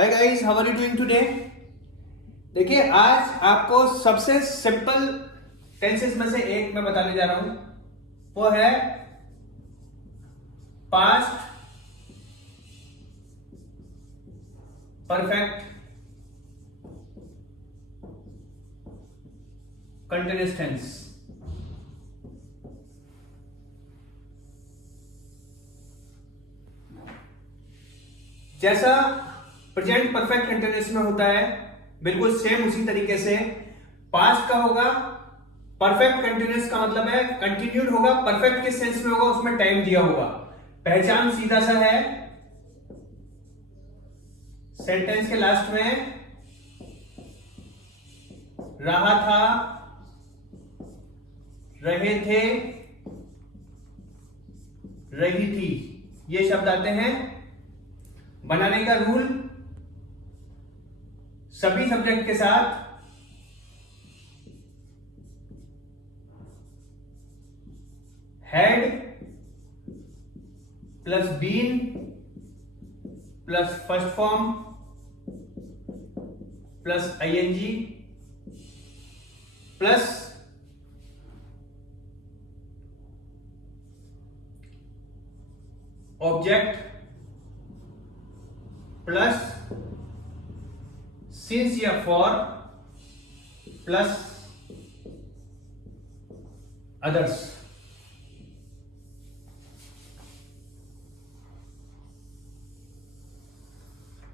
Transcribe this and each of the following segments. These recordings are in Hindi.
Hi guys, how are you doing today. देखिए, आज आपको सबसे सिंपल टेंसेस में से एक मैं बताने जा रहा हूं। वो है पास्ट परफेक्ट कंटीन्यूअस टेंस। जैसा प्रेजेंट परफेक्ट कंटीन्यूअस में होता है, बिल्कुल सेम उसी तरीके से पास्ट का होगा। परफेक्ट कंटीन्यूअस का मतलब है कंटिन्यूड होगा, परफेक्ट किस सेंस में होगा, उसमें टाइम दिया होगा। पहचान सीधा सा है, सेंटेंस के लास्ट में रहा था, रहे थे, रही थी, ये शब्द आते हैं। बनाने का रूल, सभी सब्जेक्ट के साथ had plus been plus first form plus ING plus object plus since या फॉर प्लस अदर्स।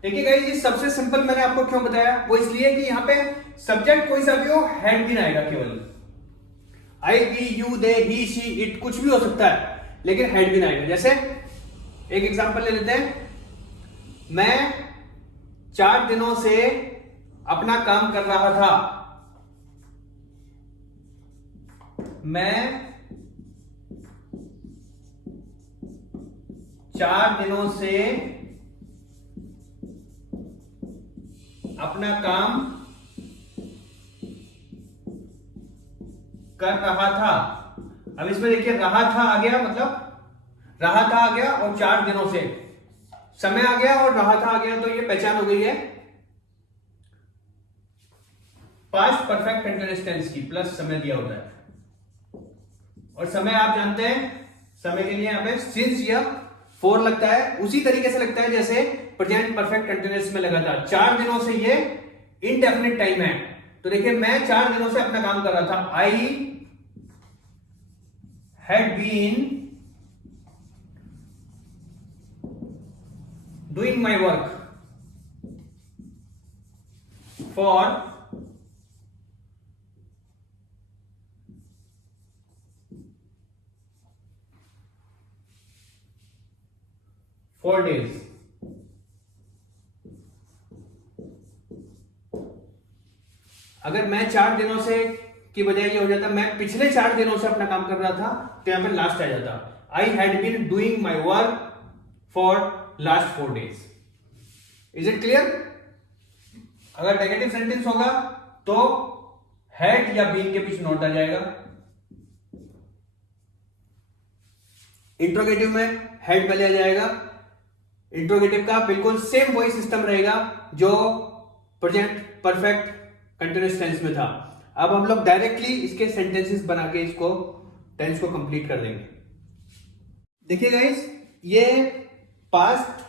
देखिए गाइस, ये सबसे सिंपल मैंने आपको क्यों बताया, वो इसलिए कि यहां पे सब्जेक्ट कोई सा भी हो, हैड भी आएगा। केवल I, we, you, they, he, she, it कुछ भी हो सकता है, लेकिन हैड भी आएगा। जैसे एक एग्जांपल ले लेते हैं। मैं 4 दिनों से अपना काम कर रहा था। मैं 4 दिनों से अपना काम कर रहा था। अब इसमें देखिए, रहा था आ गया, मतलब रहा था आ गया, और 4 दिनों से समय आ गया और रहा था आ गया, तो ये पहचान हो गई है पास्ट परफेक्ट कंटीन्यूअस टेंस की। प्लस समय दिया होता है, और समय आप जानते हैं, समय के लिए यहां पे सिंस या फॉर लगता है। उसी तरीके से लगता है जैसे प्रेजेंट परफेक्ट कंटीन्यूअस में लगा था। 4 दिनों से ये इनडेफिनिट टाइम है। तो देखिए, मैं 4 दिनों से अपना काम कर रहा था। I had been doing my work for 4 days। अगर मैं 4 दिनों से की बजाय ये हो जाता, मैं पिछले 4 दिनों से अपना काम कर रहा था, तो यहां पे लास्ट आ जाता। I had been doing my work for last 4 days। Is it clear. अगर नेगेटिव सेंटेंस होगा तो हैड या बीन के पीछे नोट आ जाएगा। इंट्रोगेटिव में हैड पहले आ जाएगा। इंट्रोगेटिव का बिल्कुल सेम वही सिस्टम रहेगा जो प्रेजेंट परफेक्ट कंटीन्यूअस टेंस में था। अब हम लोग डायरेक्टली इसके सेंटेंसेस बना के इसको टेंस को कंप्लीट कर देंगे। देखिए गाइस, ये पास्ट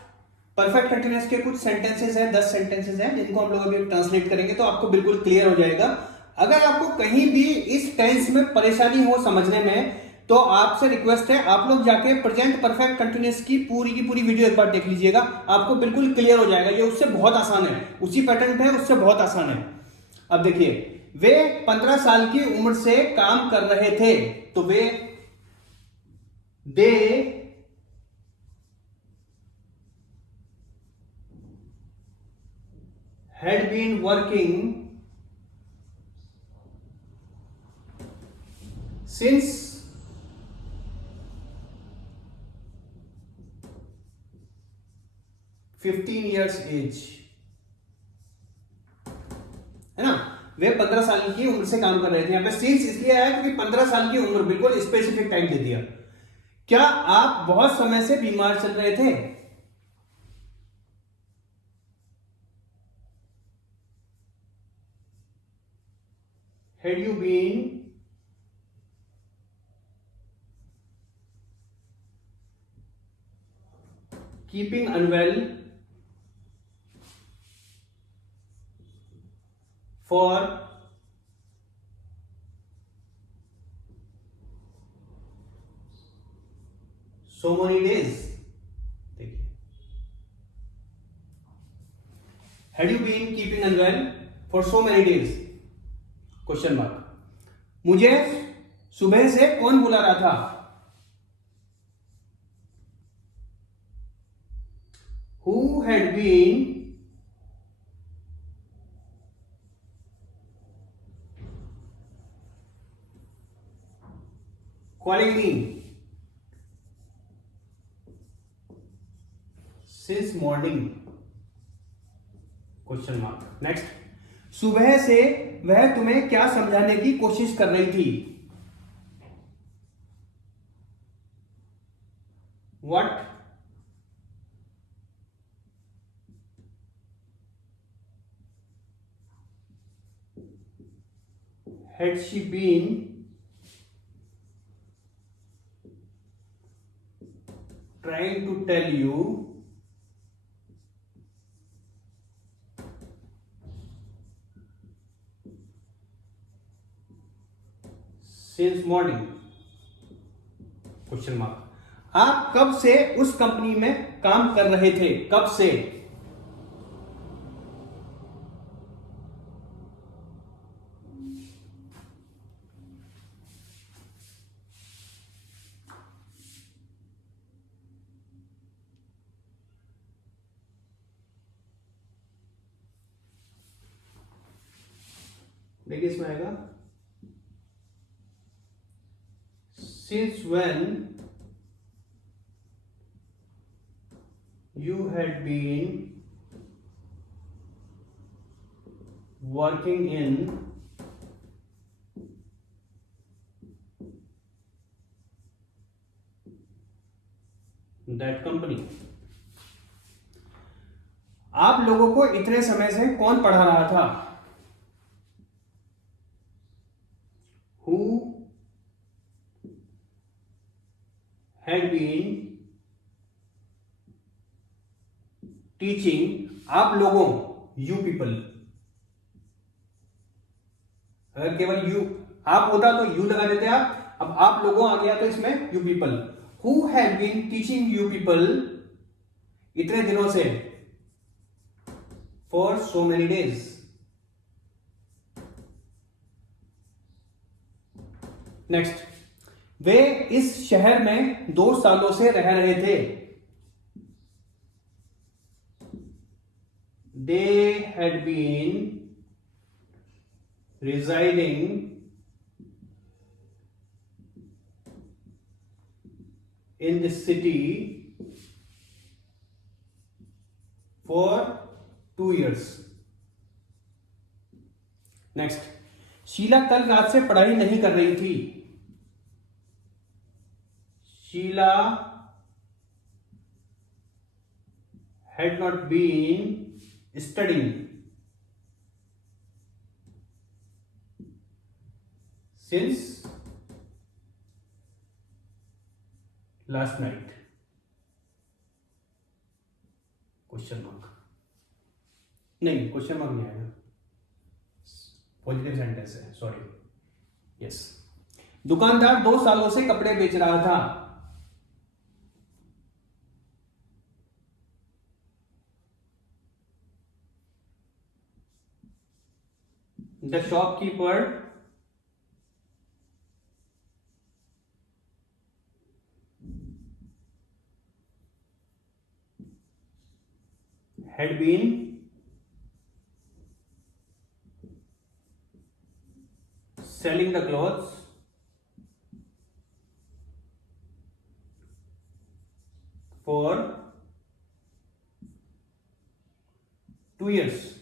परफेक्ट कंटीन्यूअस के कुछ सेंटेंसेस हैं, 10 सेंटेंसेस हैं, जिनको हम लोग अभी ट्रांसलेट करेंगे तो आपको बिल्कुल क्लियर हो जाएगा। अगर आपको कहीं भी इस टेंस में परेशानी हो समझने में, तो आपसे रिक्वेस्ट है, आप लोग जाके प्रेजेंट परफेक्ट कंटीन्यूअस की पूरी वीडियो एक बार देख लीजिएगा, आपको बिल्कुल क्लियर हो जाएगा। ये उससे बहुत आसान है, उसी पैटर्न पे है, उससे बहुत आसान है। अब देखिए, वे 15 साल की उम्र से काम कर रहे थे, तो दे had been working since 15 years age, है ना। वे 15 साल की उम्र से काम कर रहे थे। यहां पे सिंस इसलिए आया क्योंकि 15 साल की उम्र, बिल्कुल स्पेसिफिक टाइम दे दिया। क्या आप बहुत समय से बीमार चल रहे थे? had you been keeping unwell for so many days? देखिए, had you been keeping unwell for so many days? Question mark. मुझे सुबह से कौन बुला रहा था? Who had been calling me since morning? Question mark. Next, सुबह से वह तुम्हें क्या समझाने की कोशिश कर रही थी? What had she been trying to tell you since morning? Question mark. आप कब से उस कंपनी में काम कर रहे थे? कब से? देखिए इसमें आएगा since when you had been working in that company? आप लोगों को इतने समय से कौन पढ़ा रहा था? Who had been teaching आप लोगों, you people। अगर केवल you आप होता तो you लगा देते आप, अब आप लोगों आ गया तो इसमें you people। Who had been teaching you people इतने दिनों से? For so many days। Next, वे इस शहर में 2 सालों से रह रहे थे। They had been residing in this city for 2 years। Next, Sheela कल रात से पढ़ाई नहीं कर रही थी। Sheela had not been studying since last night? Question mark. नहीं, क्वेश्चन मार्क नहीं आएगा, पॉजिटिव सेंटेंस है, सॉरी। यस, दुकानदार 2 सालों से कपड़े बेच रहा था। The shopkeeper had been selling the clothes for 2 years।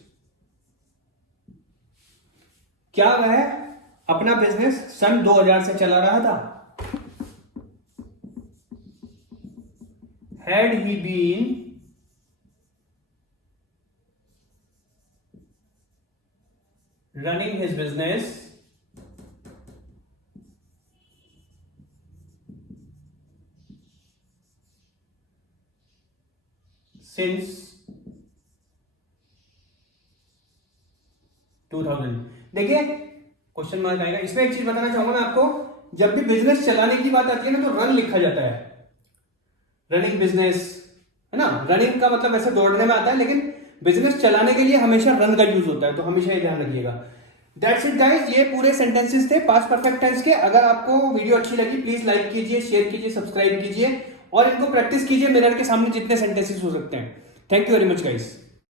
क्या वह अपना बिजनेस सन 2000 से चला रहा था? Had he been running his business since 2000। देखिए क्वेश्चन मार्क आएगा इसमें। एक चीज बताना चाहूंगा मैं आपको, जब भी बिजनेस चलाने की बात आती है ना तो रन लिखा जाता है, रनिंग बिजनेस, है ना। रनिंग का मतलब ऐसे दौड़ने में आता है, लेकिन बिजनेस चलाने के लिए हमेशा रन का यूज होता है, तो हमेशा ये ध्यान रखिएगा। दैट्स इट गाइस, ये पूरे सेंटेंसेस थे पास्ट परफेक्ट टेंस के। अगर आपको वीडियो अच्छी लगी प्लीज लाइक कीजिए, शेयर कीजिए, सब्सक्राइब कीजिए और इनको प्रैक्टिस कीजिए मिरर के सामने जितने सेंटेंसेस हो सकते हैं। Thank you very much guys.